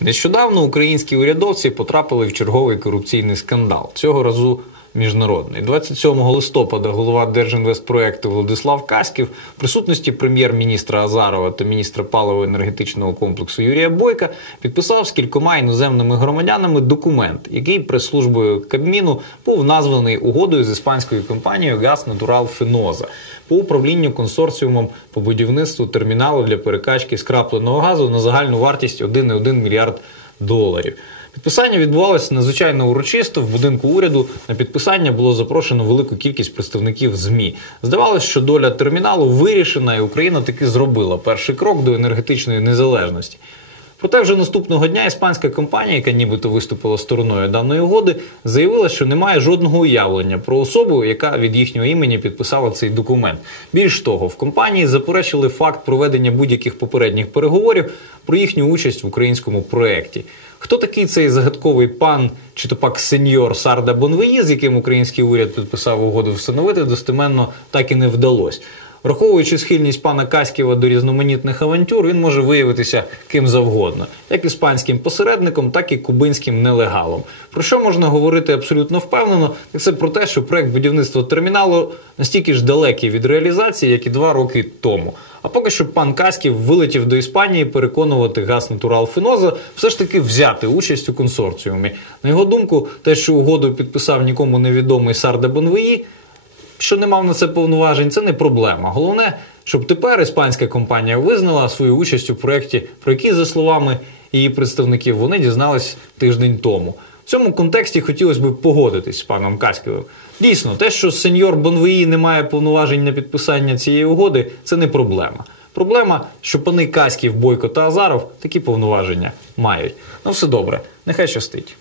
Нещодавно українські урядовці потрапили в черговий корупційний скандал. Цього разу міжнародний. 27 листопада голова Держінвестпроекту Владислав Каськів в присутності прем'єр-міністра Азарова та міністра паливо-енергетичного комплексу Юрія Бойка підписав з кількома іноземними громадянами документ, який прес-службою Кабміну був названий угодою з іспанською компанією Газ Натурал Феноза по управлінню консорціумом по будівництву терміналу для перекачки скрапленого газу на загальну вартість 1,1 мільярд доларів. Підписання відбувалося надзвичайно урочисто в будинку уряду. На підписання було запрошено велику кількість представників ЗМІ. Здавалося, що доля терміналу вирішена, і Україна таки зробила перший крок до енергетичної незалежності. Проте вже наступного дня іспанська компанія, яка нібито виступила стороною даної угоди, заявила, що немає жодного уявлення про особу, яка від їхнього імені підписала цей документ. Більш того, в компанії заперечили факт проведення будь-яких попередніх переговорів про їхню участь в українському проєкті. Хто такий цей загадковий пан чи то пак сеньор Сарда Бонвеї, з яким український уряд підписав угоду встановити, достеменно так і не вдалося. Враховуючи схильність пана Каськіва до різноманітних авантюр, він може виявитися ким завгодно, як іспанським посередником, так і кубинським нелегалом. Про що можна говорити абсолютно впевнено? Так це про те, що проект будівництва терміналу настільки ж далекий від реалізації, як і два роки тому. А поки що пан Каськів вилетів до Іспанії переконувати газ Натурал Феноза все ж таки взяти участь у консорціумі. На його думку, те, що угоду підписав нікому невідомий Сарда Бонвеї, що не мав на це повноважень, це не проблема. Головне, щоб тепер іспанська компанія визнала свою участь у проєкті, про який, за словами її представників, вони дізнались тиждень тому. В цьому контексті хотілося б погодитись з паном Каськовим. Дійсно, те, що сеньор Бонвеї не має повноважень на підписання цієї угоди, це не проблема. Проблема, що пани Каськів, Бойко та Азаров такі повноваження мають. Ну все добре, нехай щастить.